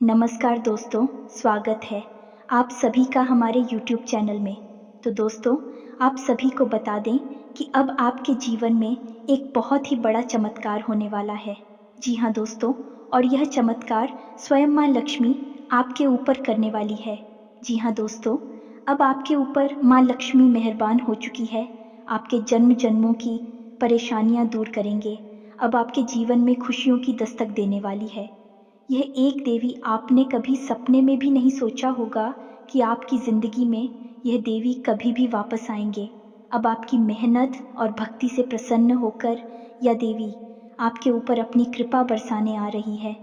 नमस्कार दोस्तों, स्वागत है आप सभी का हमारे YouTube चैनल में। तो दोस्तों, आप सभी को बता दें कि अब आपके जीवन में एक बहुत ही बड़ा चमत्कार होने वाला है। जी हाँ दोस्तों, और यह चमत्कार स्वयं माँ लक्ष्मी आपके ऊपर करने वाली है। जी हाँ दोस्तों, अब आपके ऊपर माँ लक्ष्मी मेहरबान हो चुकी है। आपके जन्म जन्मों की परेशानियाँ दूर करेंगे। अब आपके जीवन में खुशियों की दस्तक देने वाली है। यह एक देवी आपने कभी सपने में भी नहीं सोचा होगा कि आपकी ज़िंदगी में यह देवी कभी भी वापस आएंगे। अब आपकी मेहनत और भक्ति से प्रसन्न होकर यह देवी आपके ऊपर अपनी कृपा बरसाने आ रही है।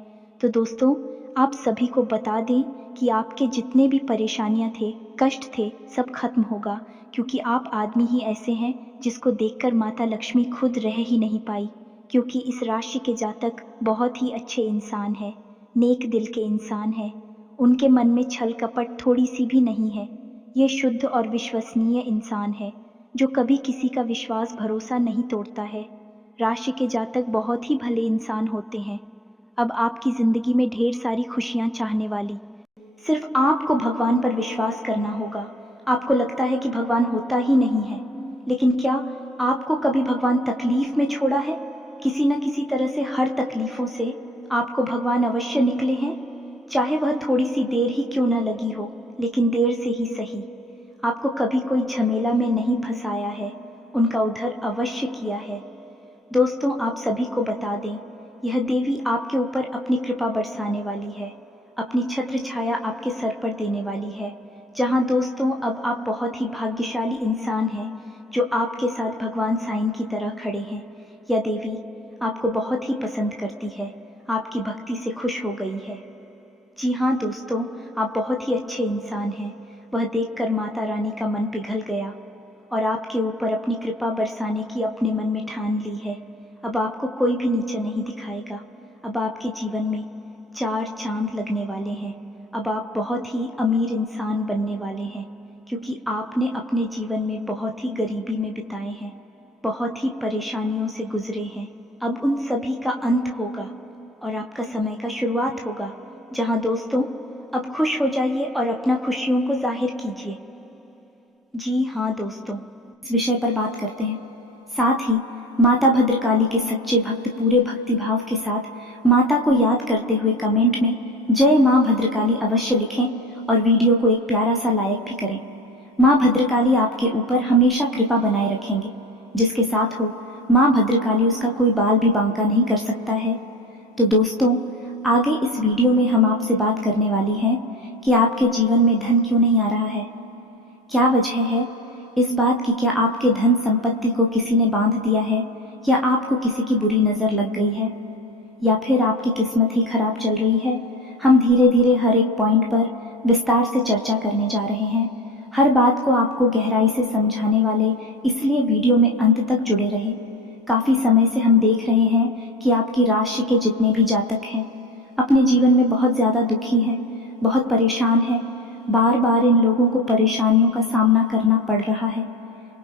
तो दोस्तों, आप सभी को बता दें कि आपके जितने भी परेशानियां थे, कष्ट थे, सब खत्म होगा, क्योंकि आप आदमी ही ऐसे हैं जिसको देखकर माता लक्ष्मी खुद रह ही नहीं पाई, क्योंकि इस राशि के जातक बहुत ही अच्छे इंसान हैं, नेक दिल के इंसान हैं। उनके मन में छल कपट थोड़ी सी भी नहीं है। ये शुद्ध और विश्वसनीय इंसान है जो कभी किसी का विश्वास भरोसा नहीं तोड़ता है। राशि के जातक बहुत ही भले इंसान होते हैं। अब आपकी जिंदगी में ढेर सारी खुशियां चाहने वाली, सिर्फ आपको भगवान पर विश्वास करना होगा। आपको लगता है कि भगवान होता ही नहीं है, लेकिन क्या आपको कभी भगवान तकलीफ में छोड़ा है? किसी न किसी तरह से हर तकलीफों से आपको भगवान अवश्य निकले हैं, चाहे वह थोड़ी सी देर ही क्यों न लगी हो, लेकिन देर से ही सही। आपको कभी कोई झमेला में नहीं फंसाया है, उनका उद्धार अवश्य किया है। दोस्तों, आप सभी को बता दें, यह देवी आपके ऊपर अपनी कृपा बरसाने वाली है, अपनी छत्र छाया आपके सर पर देने वाली है। जहां दोस्तों, अब आप बहुत ही भाग्यशाली इंसान हैं जो आपके साथ भगवान साईं की तरह खड़े हैं। यह देवी आपको बहुत ही पसंद करती है, आपकी भक्ति से खुश हो गई है। जी हाँ दोस्तों, आप बहुत ही अच्छे इंसान हैं। वह देखकर माता रानी का मन पिघल गया और आपके ऊपर अपनी कृपा बरसाने की अपने मन में ठान ली है। अब आपको कोई भी नीचा नहीं दिखाएगा। अब आपके जीवन में 4 चांद लगने वाले हैं। अब आप बहुत ही अमीर इंसान बनने वाले हैं, क्योंकि आपने अपने जीवन में बहुत ही गरीबी में बिताए हैं, बहुत ही परेशानियों से गुजरे हैं। अब उन सभी का अंत होगा और आपका समय का शुरुआत होगा। जहां दोस्तों, अब खुश हो जाइए और अपना खुशियों को जाहिर कीजिए। जी हाँ दोस्तों, इस विषय पर बात करते हैं। साथ ही माता भद्रकाली के सच्चे भक्त पूरे भक्तिभाव के साथ माता को याद करते हुए कमेंट में जय माँ भद्रकाली अवश्य लिखें और वीडियो को एक प्यारा सा लाइक भी करें। माँ भद्रकाली आपके ऊपर हमेशा कृपा बनाए रखेंगे। जिसके साथ हो माँ भद्रकाली, उसका कोई बाल भी बांका नहीं कर सकता है। तो दोस्तों, आगे इस वीडियो में हम आपसे बात करने वाली हैं कि आपके जीवन में धन क्यों नहीं आ रहा है। क्या वजह है इस बात की? क्या आपके धन संपत्ति को किसी ने बांध दिया है, या आपको किसी की बुरी नज़र लग गई है, या फिर आपकी किस्मत ही खराब चल रही है? हम धीरे धीरे हर एक पॉइंट पर विस्तार से चर्चा करने जा रहे हैं। हर बात को आपको गहराई से समझाने वाले, इसलिए वीडियो में अंत तक जुड़े रहे। काफ़ी समय से हम देख रहे हैं कि आपकी राशि के जितने भी जातक हैं अपने जीवन में बहुत ज़्यादा दुखी हैं, बहुत परेशान हैं। बार बार इन लोगों को परेशानियों का सामना करना पड़ रहा है,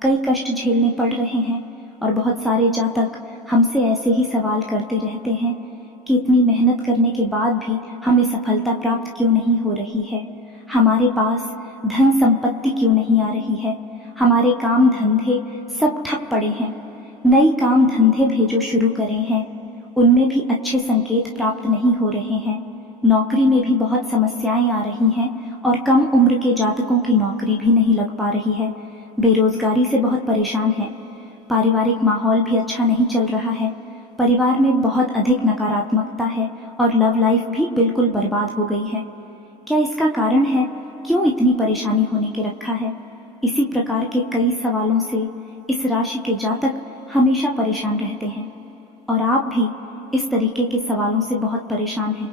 कई कष्ट झेलने पड़ रहे हैं। और बहुत सारे जातक हमसे ऐसे ही सवाल करते रहते हैं कि इतनी मेहनत करने के बाद भी हमें सफलता प्राप्त क्यों नहीं हो रही है, हमारे पास धन संपत्ति क्यों नहीं आ रही है, हमारे काम धंधे सब ठप पड़े हैं। नई काम धंधे भी जो शुरू करे हैं उनमें भी अच्छे संकेत प्राप्त नहीं हो रहे हैं। नौकरी में भी बहुत समस्याएं आ रही हैं और कम उम्र के जातकों की नौकरी भी नहीं लग पा रही है। बेरोजगारी से बहुत परेशान हैं। पारिवारिक माहौल भी अच्छा नहीं चल रहा है। परिवार में बहुत अधिक नकारात्मकता है और लव लाइफ भी बिल्कुल बर्बाद हो गई है। क्या इसका कारण है? क्यों इतनी परेशानी होने के रखा है? इसी प्रकार के कई सवालों से इस राशि के जातक हमेशा परेशान रहते हैं, और आप भी इस तरीके के सवालों से बहुत परेशान हैं।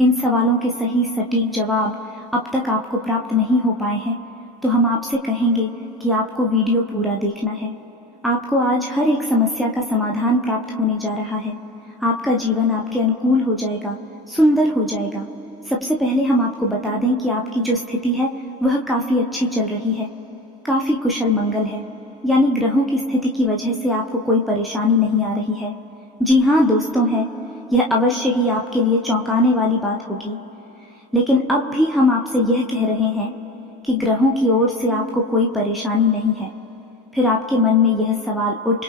इन सवालों के सही सटीक जवाब अब तक आपको प्राप्त नहीं हो पाए हैं, तो हम आपसे कहेंगे कि आपको वीडियो पूरा देखना है। आपको आज हर एक समस्या का समाधान प्राप्त होने जा रहा है। आपका जीवन आपके अनुकूल हो जाएगा, सुंदर हो जाएगा। सबसे पहले हम आपको बता दें कि आपकी जो स्थिति है वह काफ़ी अच्छी चल रही है, काफ़ी कुशल मंगल है, यानी ग्रहों की स्थिति की वजह से आपको कोई परेशानी नहीं आ रही है। जी हाँ दोस्तों, है यह अवश्य ही आपके लिए चौंकाने वाली बात होगी। लेकिन अब भी हम आपसे यह कह रहे हैं कि ग्रहों की ओर से आपको कोई परेशानी नहीं है। फिर आपके मन में यह सवाल उठ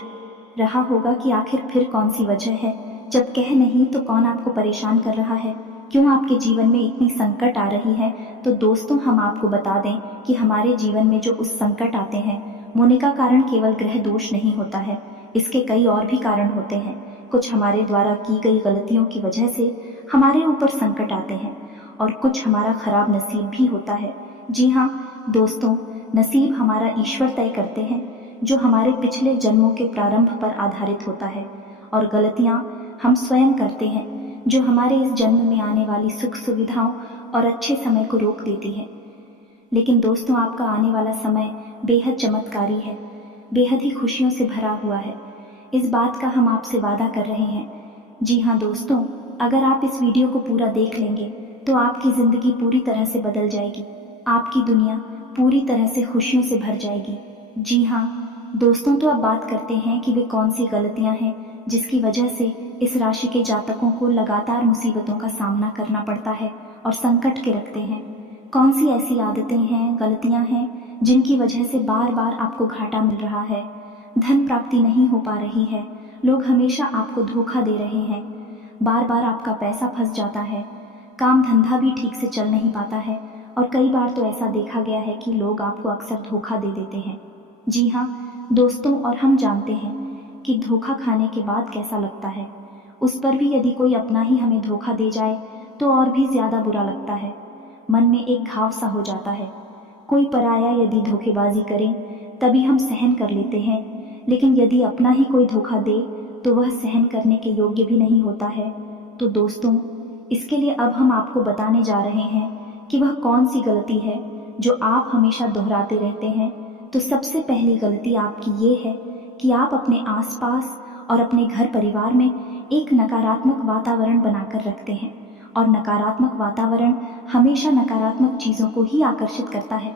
रहा होगा कि आखिर फिर कौन सी वजह है, जब कह नहीं तो कौन आपको परेशान कर रहा है, क्यों आपके जीवन में इतनी संकट आ रही है। तो दोस्तों, हम आपको बता दें कि हमारे जीवन में जो उस संकट आते हैं होने का कारण केवल ग्रह दोष नहीं होता है, इसके कई और भी कारण होते हैं। कुछ हमारे द्वारा की गई गलतियों की वजह से हमारे ऊपर संकट आते हैं और कुछ हमारा खराब नसीब भी होता है। जी हाँ दोस्तों, नसीब हमारा ईश्वर तय करते हैं, जो हमारे पिछले जन्मों के प्रारंभ पर आधारित होता है, और गलतियाँ हम स्वयं करते हैं, जो हमारे इस जन्म में आने वाली सुख सुविधाओं और अच्छे समय को रोक देती है। लेकिन दोस्तों, आपका आने वाला समय बेहद चमत्कारी है, बेहद ही खुशियों से भरा हुआ है। इस बात का हम आपसे वादा कर रहे हैं। जी हाँ दोस्तों, अगर आप इस वीडियो को पूरा देख लेंगे तो आपकी ज़िंदगी पूरी तरह से बदल जाएगी, आपकी दुनिया पूरी तरह से खुशियों से भर जाएगी। जी हाँ दोस्तों, तो अब बात करते हैं कि वे कौन सी गलतियाँ हैं जिसकी वजह से इस राशि के जातकों को लगातार मुसीबतों का सामना करना पड़ता है और संकट के रखते हैं। कौन सी ऐसी आदतें हैं, गलतियाँ हैं जिनकी वजह से बार बार आपको घाटा मिल रहा है, धन प्राप्ति नहीं हो पा रही है, लोग हमेशा आपको धोखा दे रहे हैं, बार बार आपका पैसा फंस जाता है, काम धंधा भी ठीक से चल नहीं पाता है, और कई बार तो ऐसा देखा गया है कि लोग आपको अक्सर धोखा दे देते हैं। जी हाँ दोस्तों, और हम जानते हैं कि धोखा खाने के बाद कैसा लगता है। उस पर भी यदि कोई अपना ही हमें धोखा दे जाए तो और भी ज़्यादा बुरा लगता है, मन में एक घाव सा हो जाता है। कोई पराया यदि धोखेबाजी करे तभी हम सहन कर लेते हैं, लेकिन यदि अपना ही कोई धोखा दे तो वह सहन करने के योग्य भी नहीं होता है। तो दोस्तों, इसके लिए अब हम आपको बताने जा रहे हैं कि वह कौन सी गलती है जो आप हमेशा दोहराते रहते हैं। तो सबसे पहली गलती आपकी ये है कि आप अपने आसपास और अपने घर परिवार में एक नकारात्मक वातावरण बनाकर रखते हैं, और नकारात्मक वातावरण हमेशा नकारात्मक चीज़ों को ही आकर्षित करता है।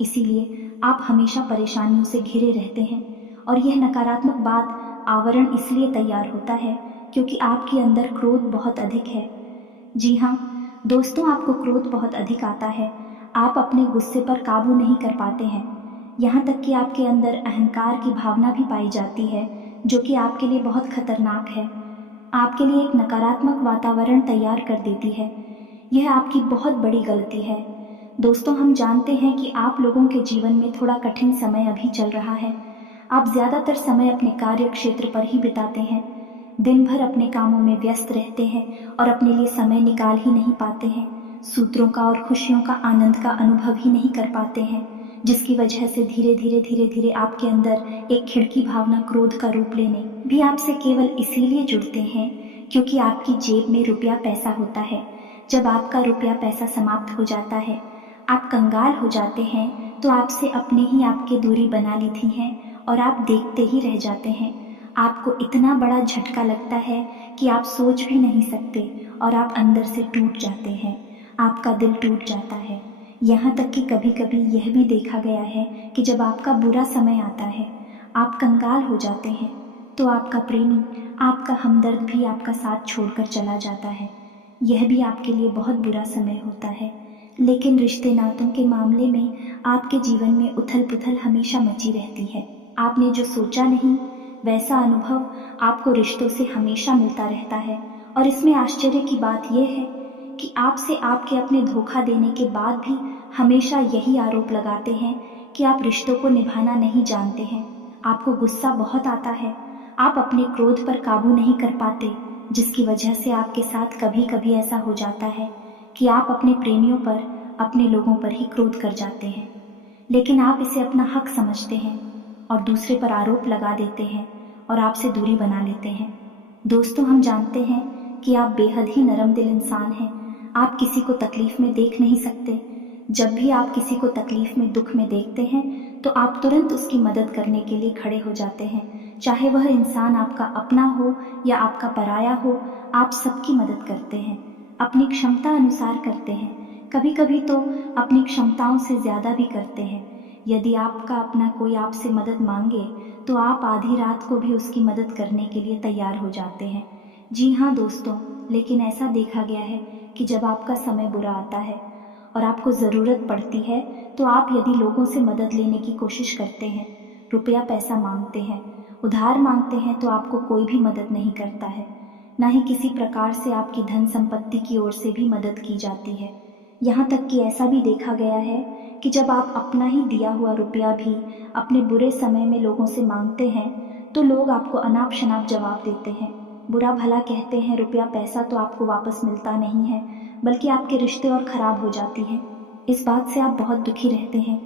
इसीलिए आप हमेशा परेशानियों से घिरे रहते हैं, और यह नकारात्मक बात आवरण इसलिए तैयार होता है क्योंकि आपके अंदर क्रोध बहुत अधिक है। जी हाँ दोस्तों, आपको क्रोध बहुत अधिक आता है, आप अपने गुस्से पर काबू नहीं कर पाते हैं, यहाँ तक कि आपके अंदर अहंकार की भावना भी पाई जाती है, जो कि आपके लिए बहुत खतरनाक है, आपके लिए एक नकारात्मक वातावरण तैयार कर देती है। यह आपकी बहुत बड़ी गलती है। दोस्तों, हम जानते हैं कि आप लोगों के जीवन में थोड़ा कठिन समय अभी चल रहा है। आप ज़्यादातर समय अपने कार्य क्षेत्र पर ही बिताते हैं, दिन भर अपने कामों में व्यस्त रहते हैं और अपने लिए समय निकाल ही नहीं पाते हैं, सूत्रों का और खुशियों का आनंद का अनुभव ही नहीं कर पाते हैं, जिसकी वजह से धीरे धीरे आपके अंदर एक खिड़की भावना क्रोध का रूप लेने भी आपसे केवल इसीलिए जुड़ते हैं क्योंकि आपकी जेब में रुपया पैसा होता है। जब आपका रुपया पैसा समाप्त हो जाता है, आप कंगाल हो जाते हैं, तो आपसे अपने ही आपके दूरी बना ली थी हैं और आप देखते ही रह जाते हैं। आपको इतना बड़ा झटका लगता है कि आप सोच भी नहीं सकते और आप अंदर से टूट जाते हैं, आपका दिल टूट जाता है। यहाँ तक कि कभी कभी यह भी देखा गया है कि जब आपका बुरा समय आता है, आप कंगाल हो जाते हैं, तो आपका प्रेमी, आपका हमदर्द भी आपका साथ छोड़कर चला जाता है। यह भी आपके लिए बहुत बुरा समय होता है। लेकिन रिश्ते नातों के मामले में आपके जीवन में उथल पुथल हमेशा मची रहती है। आपने जो सोचा नहीं वैसा अनुभव आपको रिश्तों से हमेशा मिलता रहता है। और इसमें आश्चर्य की बात यह है कि आपसे आपके अपने धोखा देने के बाद भी हमेशा यही आरोप लगाते हैं कि आप रिश्तों को निभाना नहीं जानते हैं। आपको गुस्सा बहुत आता है, आप अपने क्रोध पर काबू नहीं कर पाते, जिसकी वजह से आपके साथ कभी कभी ऐसा हो जाता है कि आप अपने प्रेमियों पर, अपने लोगों पर ही क्रोध कर जाते हैं। लेकिन आप इसे अपना हक समझते हैं और दूसरे पर आरोप लगा देते हैं और आपसे दूरी बना लेते हैं। दोस्तों, हम जानते हैं कि आप बेहद ही नरम दिल इंसान हैं। आप किसी को तकलीफ में देख नहीं सकते। जब भी आप किसी को तकलीफ में, दुख में देखते हैं तो आप तुरंत उसकी मदद करने के लिए खड़े हो जाते हैं। चाहे वह इंसान आपका अपना हो या आपका पराया हो, आप सबकी मदद करते हैं, अपनी क्षमता अनुसार करते हैं, कभी कभी तो अपनी क्षमताओं से ज़्यादा भी करते हैं। यदि आपका अपना कोई आपसे मदद मांगे तो आप आधी रात को भी उसकी मदद करने के लिए तैयार हो जाते हैं। जी हाँ दोस्तों, लेकिन ऐसा देखा गया है कि जब आपका समय बुरा आता है और आपको ज़रूरत पड़ती है तो आप यदि लोगों से मदद लेने की कोशिश करते हैं, रुपया पैसा मांगते हैं, उधार मांगते हैं, तो आपको कोई भी मदद नहीं करता है। ना ही किसी प्रकार से आपकी धन संपत्ति की ओर से भी मदद की जाती है। यहाँ तक कि ऐसा भी देखा गया है कि जब आप अपना ही दिया हुआ रुपया भी अपने बुरे समय में लोगों से मांगते हैं तो लोग आपको अनाप शनाप जवाब देते हैं, बुरा भला कहते हैं। रुपया पैसा तो आपको वापस मिलता नहीं है, बल्कि आपके रिश्ते और ख़राब हो जाती हैं। इस बात से आप बहुत दुखी रहते हैं,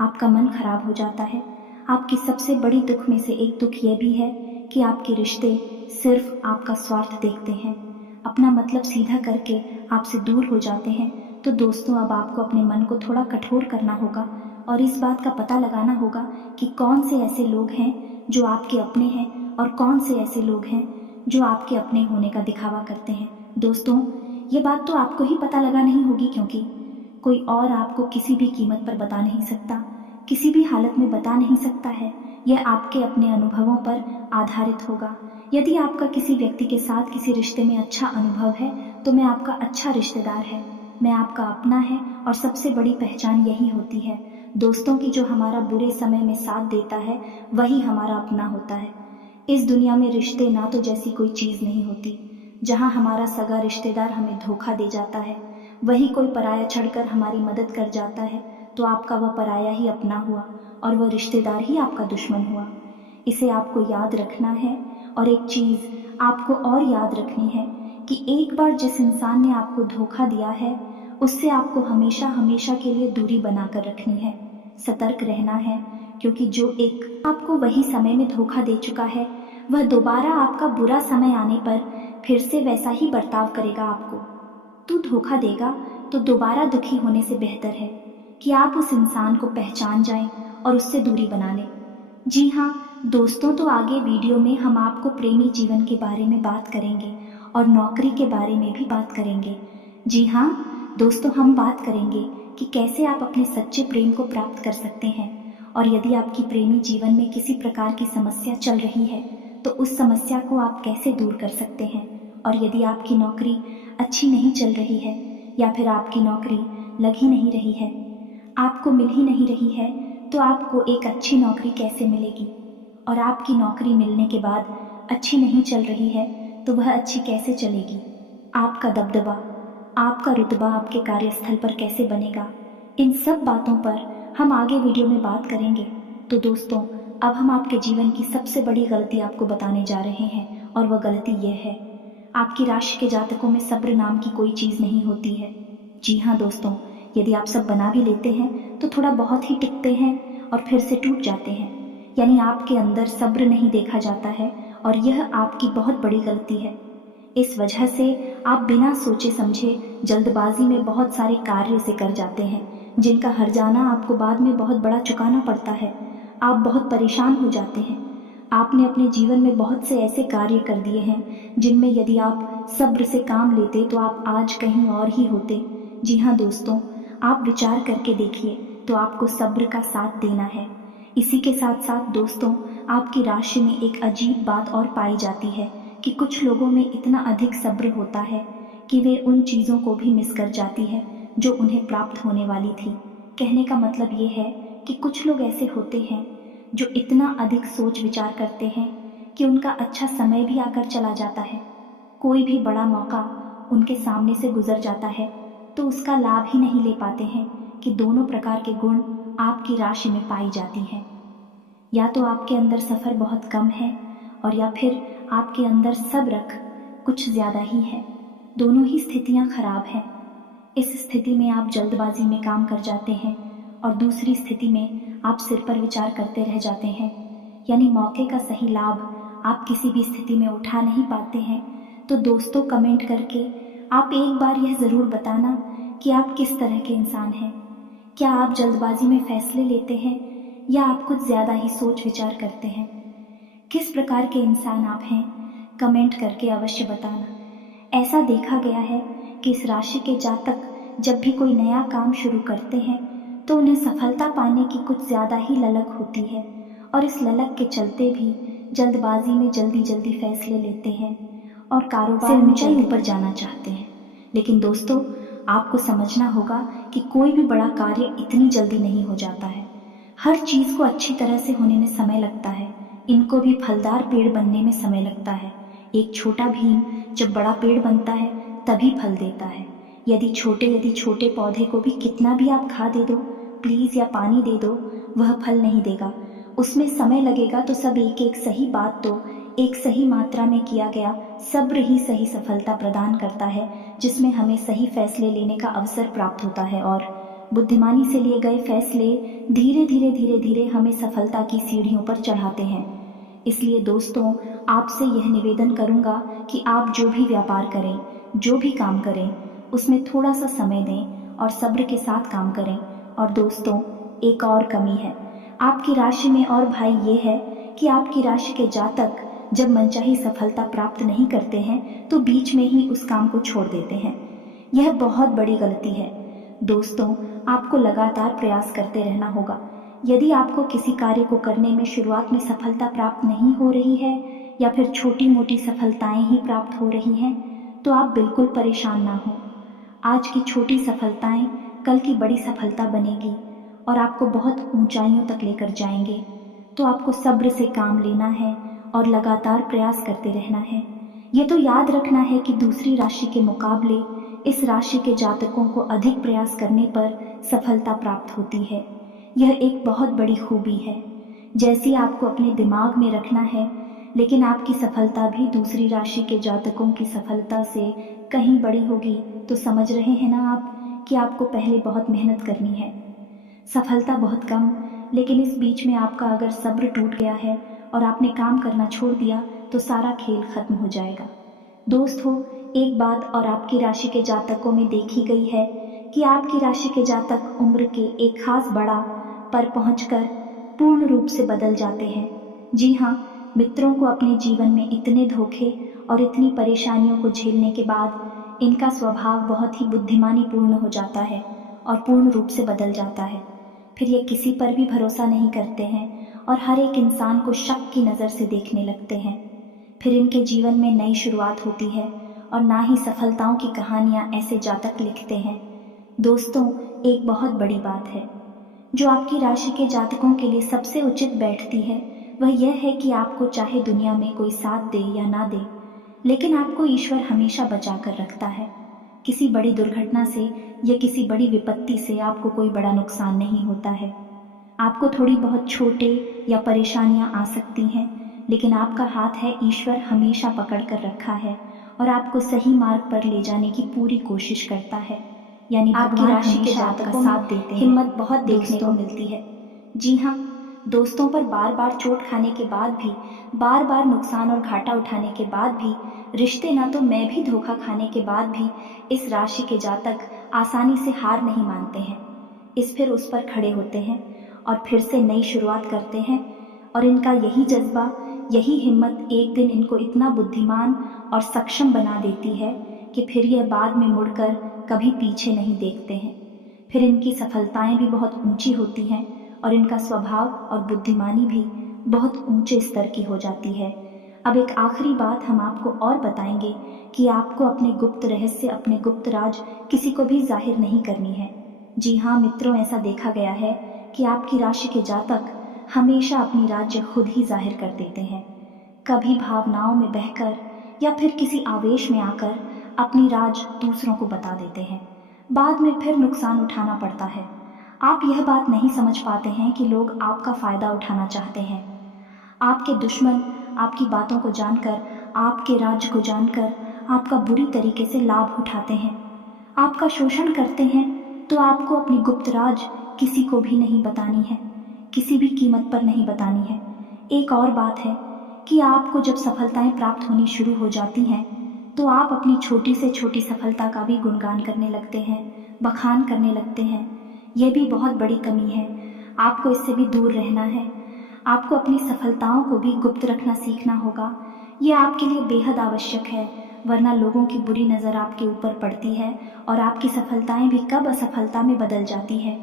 आपका मन खराब हो जाता है। आपकी सबसे बड़ी दुख में से एक दुख यह भी है कि आपके रिश्ते सिर्फ आपका स्वार्थ देखते हैं, अपना मतलब सीधा करके आपसे दूर हो जाते हैं। तो दोस्तों, अब आपको अपने मन को थोड़ा कठोर करना होगा और इस बात का पता लगाना होगा कि कौन से ऐसे लोग हैं जो आपके अपने हैं और कौन से ऐसे लोग हैं जो आपके अपने होने का दिखावा करते हैं। दोस्तों, ये बात तो आपको ही पता लगा नहीं होगी, क्योंकि कोई और आपको किसी भी कीमत पर बता नहीं सकता, किसी भी हालत में बता नहीं सकता है। यह आपके अपने अनुभवों पर आधारित होगा। यदि आपका किसी व्यक्ति के साथ किसी रिश्ते में अच्छा अनुभव है तो मैं आपका अच्छा रिश्तेदार है, मैं आपका अपना है और सबसे बड़ी पहचान यही होती है दोस्तों की, जो हमारा बुरे समय में साथ देता है वही हमारा अपना होता है। इस दुनिया में रिश्ते ना तो जैसी कोई चीज़ नहीं होती। जहाँ हमारा सगा रिश्तेदार हमें धोखा दे जाता है, वही कोई पराया छड़कर हमारी मदद कर जाता है, तो आपका वह पराया ही अपना हुआ और वह रिश्तेदार ही आपका दुश्मन हुआ। इसे आपको याद रखना है। और एक चीज़ आपको और याद रखनी है कि एक बार जिस इंसान ने आपको धोखा दिया है उससे आपको हमेशा हमेशा के लिए दूरी बनाकर रखनी है, सतर्क रहना है, क्योंकि जो एक आपको वही समय में धोखा दे चुका है वह दोबारा आपका बुरा समय आने पर फिर से वैसा ही बर्ताव करेगा आपको। तू धोखा देगा तो दोबारा दुखी होने से बेहतर है कि आप उस इंसान को पहचान जाएं और उससे दूरी बना लें। जी हाँ दोस्तों, तो आगे वीडियो में हम आपको प्रेमी जीवन के बारे में बात करेंगे और नौकरी के बारे में भी बात करेंगे। जी हाँ दोस्तों, हम बात करेंगे कि कैसे आप अपने सच्चे प्रेम को प्राप्त कर सकते हैं, और यदि आपकी प्रेमी जीवन में किसी प्रकार की समस्या चल रही है तो उस समस्या को आप कैसे दूर कर सकते हैं। और यदि आपकी नौकरी अच्छी नहीं चल रही है या फिर आपकी नौकरी लग ही नहीं रही है, आपको मिल ही नहीं रही है, तो आपको एक अच्छी नौकरी कैसे मिलेगी। और आपकी नौकरी मिलने के बाद अच्छी नहीं चल रही है तो वह अच्छी कैसे चलेगी। आपका दबदबा, आपका रुतबा आपके कार्यस्थल पर कैसे बनेगा। इन सब बातों पर हम आगे वीडियो में बात करेंगे। तो दोस्तों, अब हम आपके जीवन की सबसे बड़ी गलती आपको बताने जा रहे हैं, और वह गलती यह है, आपकी राशि के जातकों में सब्र नाम की कोई चीज़ नहीं होती है। जी हाँ दोस्तों, यदि आप सब बना भी लेते हैं तो थोड़ा बहुत ही टिकते हैं और फिर से टूट जाते हैं, यानी आपके अंदर सब्र नहीं देखा जाता है, और यह आपकी बहुत बड़ी गलती है। इस वजह से आप बिना सोचे समझे जल्दबाजी में बहुत सारे कार्य से कर जाते हैं, जिनका हर जाना आपको बाद में बहुत बड़ा चुकाना पड़ता है। आप बहुत परेशान हो जाते हैं। आपने अपने जीवन में बहुत से ऐसे कार्य कर दिए हैं जिनमें यदि आप सब्र से काम लेते तो आप आज कहीं और ही होते। जी हाँ दोस्तों, आप विचार करके देखिए, तो आपको सब्र का साथ देना है। इसी के साथ साथ दोस्तों, आपकी राशि में एक अजीब बात और पाई जाती है कि कुछ लोगों में इतना अधिक सब्र होता है कि वे उन चीज़ों को भी मिस कर जाती है जो उन्हें प्राप्त होने वाली थी। कहने का मतलब ये है कि कुछ लोग ऐसे होते हैं जो इतना अधिक सोच विचार करते हैं कि उनका अच्छा समय भी आकर चला जाता है। कोई भी बड़ा मौका उनके सामने से गुजर जाता है तो उसका लाभ ही नहीं ले पाते हैं कि दोनों प्रकार के गुण आपकी राशि में पाई जाती हैं। या तो आपके अंदर सफ़र बहुत कम है और या फिर आपके अंदर सब्र कुछ ज़्यादा ही है। दोनों ही स्थितियाँ खराब हैं। इस स्थिति में आप जल्दबाजी में काम कर जाते हैं और दूसरी स्थिति में आप सिर पर विचार करते रह जाते हैं, यानी मौके का सही लाभ आप किसी भी स्थिति में उठा नहीं पाते हैं। तो दोस्तों, कमेंट करके आप एक बार यह ज़रूर बताना कि आप किस तरह के इंसान हैं। क्या आप जल्दबाजी में फैसले लेते हैं या आप कुछ ज़्यादा ही सोच विचार करते हैं? किस प्रकार के इंसान आप हैं, कमेंट करके अवश्य बताना। ऐसा देखा गया है कि इस राशि के जातक जब भी कोई नया काम शुरू करते हैं तो उन्हें सफलता पाने की कुछ ज़्यादा ही ललक होती है, और इस ललक के चलते भी जल्दबाजी में जल्दी जल्दी फैसले लेते हैं और कारोबार में ऊंचाई ऊपर जाना चाहते हैं। लेकिन दोस्तों, आपको समझना होगा कि कोई भी बड़ा कार्य इतनी जल्दी नहीं हो जाता है। हर चीज को अच्छी तरह से होने में समय लगता है। इनको भी फलदार पेड़ बनने में समय लगता है। एक छोटा भीम जब बड़ा पेड़ बनता है तभी फल देता है। यदि छोटे पौधे को भी कितना भी आप खाद दे दो प्लीज या पानी दे दो, वह फल नहीं देगा। उसमें समय लगेगा। तो सब एक सही बात तो एक सही मात्रा में किया गया सब्र ही सही सफलता प्रदान करता है, जिसमें हमें सही फैसले लेने का अवसर प्राप्त होता है। और बुद्धिमानी से लिए गए फैसले धीरे धीरे हमें सफलता की सीढ़ियों पर चढ़ाते हैं। इसलिए दोस्तों, आपसे यह निवेदन करूंगा कि आप जो भी व्यापार करें, जो भी काम करें, उसमें थोड़ा सा समय दें और सब्र के साथ काम करें। और दोस्तों, एक और कमी है आपकी राशि में, और भाई ये है कि आपकी राशि के जातक जब मनचाही सफलता प्राप्त नहीं करते हैं तो बीच में ही उस काम को छोड़ देते हैं। यह बहुत बड़ी गलती है। दोस्तों, आपको लगातार प्रयास करते रहना होगा। यदि आपको किसी कार्य को करने में शुरुआत में सफलता प्राप्त नहीं हो रही है या फिर छोटी मोटी सफलताएं ही प्राप्त हो रही हैं, तो आप बिल्कुल परेशान ना हो। आज की छोटी सफलताएं कल की बड़ी सफलता बनेगी और आपको बहुत ऊंचाइयों तक लेकर जाएंगे। तो आपको सब्र से काम लेना है और लगातार प्रयास करते रहना है। ये तो याद रखना है कि दूसरी राशि के मुकाबले इस राशि के जातकों को अधिक प्रयास करने पर सफलता प्राप्त होती है। यह एक बहुत बड़ी खूबी है। जैसी आपको अपने दिमाग में रखना है, लेकिन आपकी सफलता भी दूसरी राशि के जातकों की सफलता से कहीं बड़ी होगी। तो समझ रहे हैं ना आप कि आपको पहले बहुत मेहनत करनी है। सफलता बहुत कम, लेकिन इस बीच में आपका अगर सब्र टूट गया है और आपने काम करना छोड़ दिया तो सारा खेल खत्म हो जाएगा। दोस्त हो, एक बात और आपकी राशि के जातकों में देखी गई है कि आपकी राशि के जातक उम्र के एक खास बड़ा पर पहुंचकर पूर्ण रूप से बदल जाते हैं। जी हाँ, मित्रों को अपने जीवन में इतने धोखे और इतनी परेशानियों को झेलने के बाद इनका स्वभाव बहुत ही बुद्धिमानी पूर्ण हो जाता है और पूर्ण रूप से बदल जाता है। फिर ये किसी पर भी भरोसा नहीं करते हैं और हर एक इंसान को शक की नज़र से देखने लगते हैं। फिर इनके जीवन में नई शुरुआत होती है और ना ही सफलताओं की कहानियां ऐसे जातक लिखते हैं। दोस्तों, एक बहुत बड़ी बात है जो आपकी राशि के जातकों के लिए सबसे उचित बैठती है, वह यह है कि आपको चाहे दुनिया में कोई साथ दे या ना दे, लेकिन आपको ईश्वर हमेशा बचा कर रखता है। किसी बड़ी दुर्घटना से या किसी बड़ी विपत्ति से आपको कोई बड़ा नुकसान नहीं होता है। आपको थोड़ी बहुत छोटे या परेशानियां आ सकती हैं, लेकिन आपका हाथ है ईश्वर हमेशा पकड़ कर रखा है और आपको सही मार्ग पर ले जाने की पूरी कोशिश करता है। यानी आपकी राशि के जातक का साथ देते हैं। हिम्मत बहुत देखने को मिलती है। जी हाँ, दोस्तों पर बार बार चोट खाने के बाद भी, बार बार नुकसान और घाटा उठाने के बाद भी, रिश्ते ना तो मैं भी धोखा खाने के बाद भी इस राशि के जातक आसानी से हार नहीं मानते हैं। इस फिर उस पर खड़े होते हैं और फिर से नई शुरुआत करते हैं। और इनका यही जज्बा, यही हिम्मत एक दिन इनको इतना बुद्धिमान और सक्षम बना देती है कि फिर यह बाद में मुड़कर कभी पीछे नहीं देखते हैं। फिर इनकी सफलताएं भी बहुत ऊंची होती हैं और इनका स्वभाव और बुद्धिमानी भी बहुत ऊंचे स्तर की हो जाती है। अब एक आखिरी बात हम आपको और बताएंगे कि आपको अपने गुप्त रहस्य, अपने गुप्त राज किसी को भी जाहिर नहीं करनी है। जी हाँ मित्रों, ऐसा देखा गया है कि आपकी राशि के जातक हमेशा अपनी राज्य खुद ही जाहिर कर देते हैं। कभी भावनाओं में बहकर या फिर किसी आवेश में आकर अपनी राज दूसरों को बता देते हैं। बाद में फिर नुकसान उठाना पड़ता है। आप यह बात नहीं समझ पाते हैं कि लोग आपका फायदा उठाना चाहते हैं। आपके दुश्मन आपकी बातों को जानकर, आपके राज्य को जानकर आपका बुरी तरीके से लाभ उठाते हैं, आपका शोषण करते हैं। तो आपको अपनी गुप्त राज किसी को भी नहीं बतानी है, किसी भी कीमत पर नहीं बतानी है। एक और बात है कि आपको जब सफलताएं प्राप्त होनी शुरू हो जाती हैं तो आप अपनी छोटी से छोटी सफलता का भी गुणगान करने लगते हैं, बखान करने लगते हैं। यह भी बहुत बड़ी कमी है। आपको इससे भी दूर रहना है। आपको अपनी सफलताओं को भी गुप्त रखना सीखना होगा। यह आपके लिए बेहद आवश्यक है, वरना लोगों की बुरी नज़र आपके ऊपर पड़ती है और आपकी सफलताएं भी कब असफलता में बदल जाती है।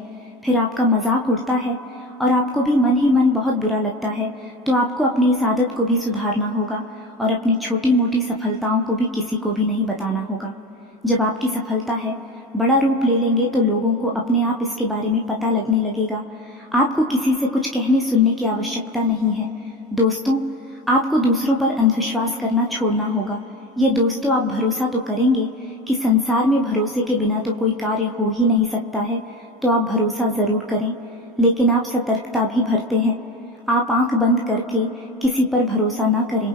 फिर आपका मजाक उड़ता है और आपको भी मन ही मन बहुत बुरा लगता है। तो आपको अपनी इस आदत को भी सुधारना होगा और अपनी छोटी मोटी सफलताओं को भी किसी को भी नहीं बताना होगा। जब आपकी सफलता है बड़ा रूप ले लेंगे तो लोगों को अपने आप इसके बारे में पता लगने लगेगा। आपको किसी से कुछ कहने सुनने की आवश्यकता नहीं है। दोस्तों, आपको दूसरों पर अंधविश्वास करना छोड़ना होगा। ये दोस्तों, आप भरोसा तो करेंगे कि संसार में भरोसे के बिना तो कोई कार्य हो ही नहीं सकता है, तो आप भरोसा ज़रूर करें, लेकिन आप सतर्कता भी बरतें हैं। आप आंख बंद करके किसी पर भरोसा ना करें।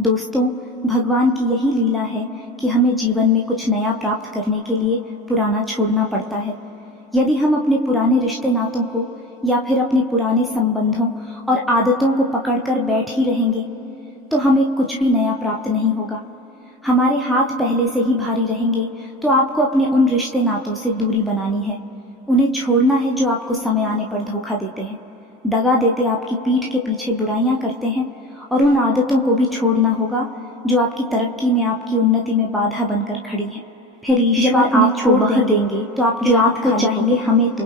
दोस्तों, भगवान की यही लीला है कि हमें जीवन में कुछ नया प्राप्त करने के लिए पुराना छोड़ना पड़ता है। यदि हम अपने पुराने रिश्ते नातों को या फिर अपने पुराने संबंधों और आदतों को पकड़कर बैठ ही रहेंगे तो हमें कुछ भी नया प्राप्त नहीं होगा। हमारे हाथ पहले से ही भारी रहेंगे, तो आपको अपने उन रिश्ते नातों से दूरी बनानी है। उन्हें छोड़ना है जो आपको समय आने पर धोखा देते हैं, दगा देते, आपकी पीठ के पीछे बुराइयां करते हैं। और उन आदतों को भी छोड़ना होगा जो आपकी तरक्की में, आपकी उन्नति में बाधा बनकर खड़ी है। फिर ईश्वर आप छोड़ देंगे तो आपकी रात को चाहिए हमें तो।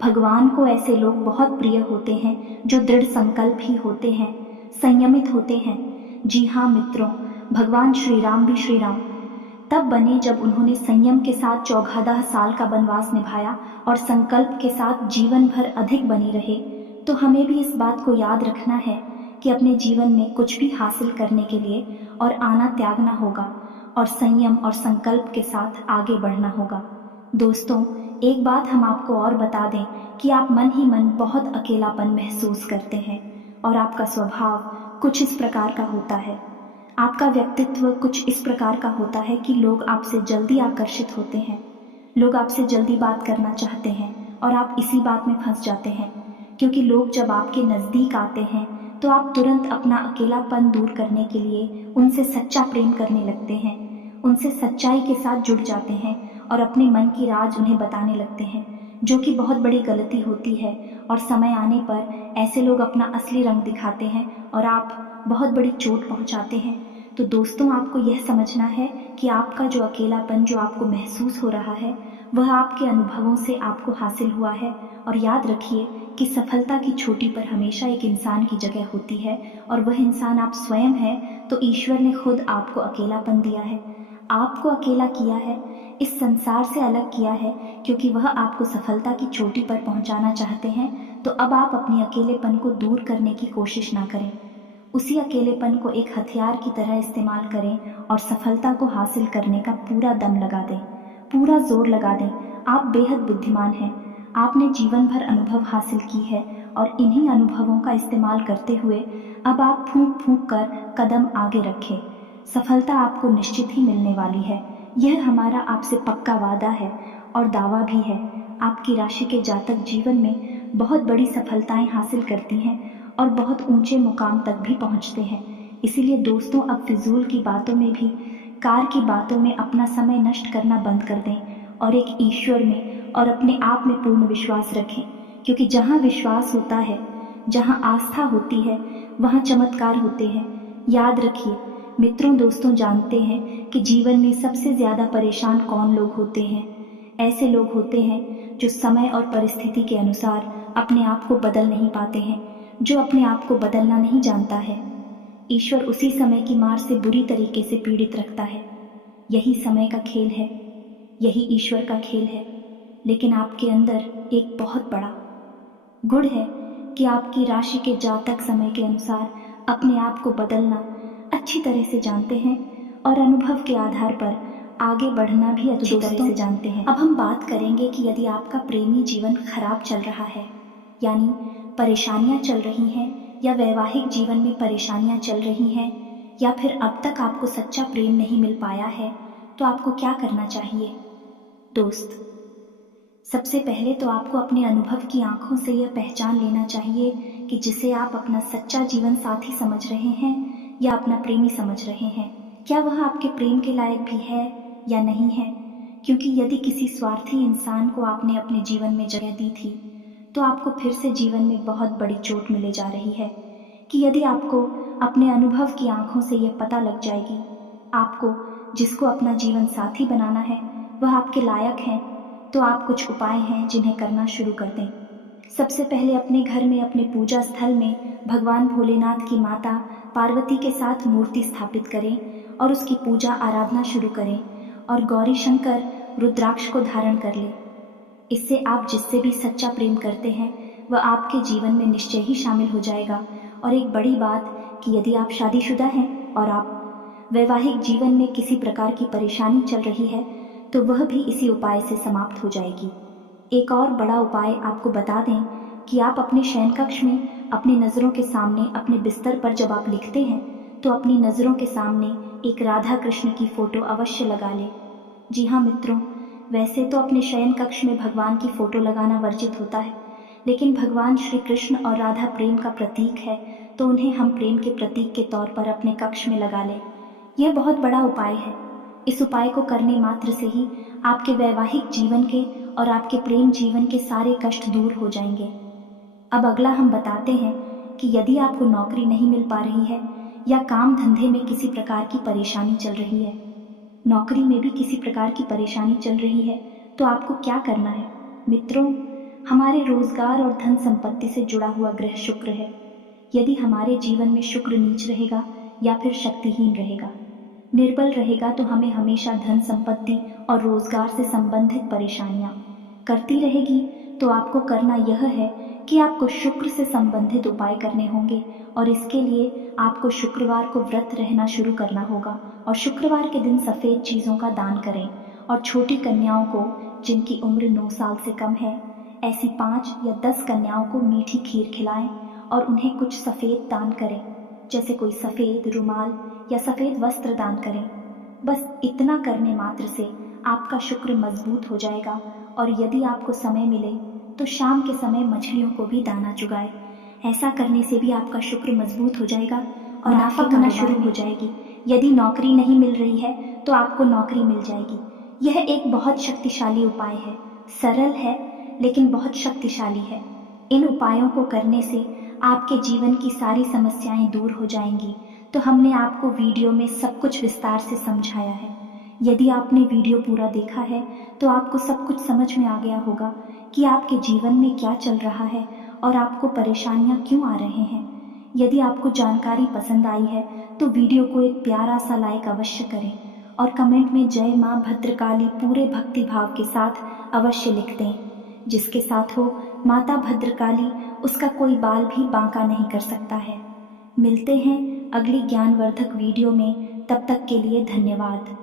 भगवान को ऐसे लोग बहुत प्रिय होते हैं जो दृढ़ संकल्प ही होते हैं, संयमित होते हैं। जी हाँ मित्रों, भगवान श्री राम भी श्री राम तब बने जब उन्होंने संयम के साथ 14 साल का वनवास निभाया और संकल्प के साथ जीवन भर अधिक बने रहे। तो हमें भी इस बात को याद रखना है कि अपने जीवन में कुछ भी हासिल करने के लिए और आना त्यागना होगा और संयम और संकल्प के साथ आगे बढ़ना होगा। दोस्तों, एक बात हम आपको और बता दें कि आप मन ही मन बहुत अकेलापन महसूस करते हैं और आपका स्वभाव कुछ इस प्रकार का होता है, आपका व्यक्तित्व कुछ इस प्रकार का होता है कि लोग आपसे जल्दी आकर्षित होते हैं, लोग आपसे जल्दी बात करना चाहते हैं और आप इसी बात में फंस जाते हैं। क्योंकि लोग जब आपके नज़दीक आते हैं तो आप तुरंत अपना अकेलापन दूर करने के लिए उनसे सच्चा प्रेम करने लगते हैं, उनसे सच्चाई के साथ जुड़ जाते हैं और अपने मन की राज उन्हें बताने लगते हैं, जो कि बहुत बड़ी गलती होती है। और समय आने पर ऐसे लोग अपना असली रंग दिखाते हैं और आप बहुत बड़ी चोट पहुंचाते हैं। तो दोस्तों, आपको यह समझना है कि आपका जो अकेलापन जो आपको महसूस हो रहा है वह आपके अनुभवों से आपको हासिल हुआ है। और याद रखिए कि सफलता की चोटी पर हमेशा एक इंसान की जगह होती है और वह इंसान आप स्वयं हैं। तो ईश्वर ने खुद आपको अकेलापन दिया है, आपको अकेला किया है, इस संसार से अलग किया है, क्योंकि वह आपको सफलता की चोटी पर पहुंचाना चाहते हैं। तो अब आप अपने अकेलेपन को दूर करने की कोशिश ना करें, उसी अकेलेपन को एक हथियार की तरह इस्तेमाल करें और सफलता को हासिल करने का पूरा दम लगा दें, पूरा जोर लगा दें। आप बेहद बुद्धिमान हैं, आपने जीवन भर अनुभव हासिल की है और इन्हीं अनुभवों का इस्तेमाल करते हुए अब आप फूंक फूंक कर कदम आगे रखें। सफलता आपको निश्चित ही मिलने वाली है, यह हमारा आपसे पक्का वादा है और दावा भी है। आपकी राशि के जातक जीवन में बहुत बड़ी सफलताएं हासिल करती हैं और बहुत ऊंचे मुकाम तक भी पहुंचते हैं। इसीलिए दोस्तों, अब फिजूल की बातों में भी, कार की बातों में अपना समय नष्ट करना बंद कर दें और एक ईश्वर में और अपने आप में पूर्ण विश्वास रखें। क्योंकि जहाँ विश्वास होता है, जहाँ आस्था होती है, वहाँ चमत्कार होते हैं। याद रखिए मित्रों, दोस्तों, जानते हैं कि जीवन में सबसे ज़्यादा परेशान कौन लोग होते हैं? ऐसे लोग होते हैं जो समय और परिस्थिति के अनुसार अपने आप को बदल नहीं पाते हैं, जो अपने आप को बदलना नहीं जानता है। ईश्वर उसी समय की मार से बुरी तरीके से पीड़ित रखता है। यही समय का खेल है, यही ईश्वर का खेल है। लेकिन आपके अंदर एक बहुत बड़ा गुण है कि आपकी राशि के जातक समय के अनुसार अपने आप को बदलना अच्छी तरह से जानते हैं और अनुभव के आधार पर आगे बढ़ना भी अच्छी तरह से जानते हैं। अब हम बात करेंगे कि यदि आपका प्रेमी जीवन खराब चल रहा है, यानी परेशानियां चल रही हैं, या वैवाहिक जीवन में परेशानियां चल रही हैं, या फिर अब तक आपको सच्चा प्रेम नहीं मिल पाया है, तो आपको क्या करना चाहिए? दोस्त, सबसे पहले तो आपको अपने अनुभव की आंखों से यह पहचान लेना चाहिए कि जिसे आप अपना सच्चा जीवन साथी समझ रहे हैं या अपना प्रेमी समझ रहे हैं, क्या वह आपके प्रेम के लायक भी है या नहीं है। क्योंकि यदि किसी स्वार्थी इंसान को आपने अपने जीवन में जगह दी थी, तो आपको फिर से जीवन में बहुत बड़ी चोट मिले जा रही है। कि यदि आपको अपने अनुभव की आंखों से यह पता लग जाएगी आपको जिसको अपना जीवन साथी बनाना है वह आपके लायक है, तो आप कुछ उपाय हैं जिन्हें करना शुरू कर दें। सबसे पहले अपने घर में, अपने पूजा स्थल में भगवान भोलेनाथ की माता पार्वती के साथ मूर्ति स्थापित करें और उसकी पूजा आराधना शुरू करें और गौरी शंकर रुद्राक्ष को धारण कर ले। इससे आप जिससे भी सच्चा प्रेम करते हैं वह आपके जीवन में निश्चय ही शामिल हो जाएगा। और एक बड़ी बात कि यदि आप शादीशुदा हैं और आप वैवाहिक जीवन में किसी प्रकार की परेशानी चल रही है तो वह भी इसी उपाय से समाप्त हो जाएगी। एक और बड़ा उपाय आपको बता दें कि आप अपने शयन कक्ष में अपनी नज़रों के सामने अपने बिस्तर पर जब आप लिखते हैं तो अपनी नज़रों के सामने एक राधा कृष्ण की फोटो अवश्य लगा लें। जी हाँ मित्रों, वैसे तो अपने शयन कक्ष में भगवान की फोटो लगाना वर्जित होता है, लेकिन भगवान श्री कृष्ण और राधा प्रेम का प्रतीक है तो उन्हें हम प्रेम के प्रतीक के तौर पर अपने कक्ष में लगा लें। यह बहुत बड़ा उपाय है। इस उपाय को करने मात्र से ही आपके वैवाहिक जीवन के और आपके प्रेम जीवन के सारे कष्ट दूर हो जाएंगे। अब अगला हम बताते हैं कि यदि आपको नौकरी नहीं मिल पा रही है या काम धंधे में किसी प्रकार की परेशानी चल रही है, नौकरी में भी किसी प्रकार की परेशानी चल रही है, तो आपको क्या करना है। मित्रों, हमारे रोजगार और धन संपत्ति से जुड़ा हुआ ग्रह शुक्र है। यदि हमारे जीवन में शुक्र नीच रहेगा या फिर शक्तिहीन रहेगा, निर्बल रहेगा, तो हमें हमेशा धन संपत्ति और रोजगार से संबंधित परेशानियां करती रहेगी। तो आपको करना यह है कि आपको शुक्र से संबंधित उपाय करने होंगे और इसके लिए आपको शुक्रवार को व्रत रहना शुरू करना होगा और शुक्रवार के दिन सफ़ेद चीज़ों का दान करें और छोटी कन्याओं को जिनकी उम्र 9 साल से कम है, ऐसी 5 या 10 कन्याओं को मीठी खीर खिलाएं और उन्हें कुछ सफ़ेद दान करें, जैसे कोई सफ़ेद रुमाल या सफ़ेद वस्त्र दान करें। बस इतना करने मात्र से आपका शुक्र मजबूत हो जाएगा। और यदि आपको समय मिले तो शाम के समय मछलियों को भी दाना चुगाए। ऐसा करने से भी आपका शुक्र मजबूत हो जाएगा और मुनाफा होना शुरू हो जाएगी। यदि नौकरी नहीं मिल रही है तो आपको नौकरी मिल जाएगी। यह एक बहुत शक्तिशाली उपाय है, सरल है लेकिन बहुत शक्तिशाली है। इन उपायों को करने से आपके जीवन की सारी समस्याएं दूर हो जाएंगी। तो हमने आपको वीडियो में सब कुछ विस्तार से समझाया है। यदि आपने वीडियो पूरा देखा है तो आपको सब कुछ समझ में आ गया होगा कि आपके जीवन में क्या चल रहा है और आपको परेशानियां क्यों आ रहे हैं। यदि आपको जानकारी पसंद आई है तो वीडियो को एक प्यारा सा लाइक अवश्य करें और कमेंट में जय माँ भद्रकाली पूरे भक्ति भाव के साथ अवश्य लिख दें। जिसके साथ हो माता भद्रकाली, उसका कोई बाल भी बांका नहीं कर सकता है। मिलते हैं अगली ज्ञानवर्धक वीडियो में, तब तक के लिए धन्यवाद।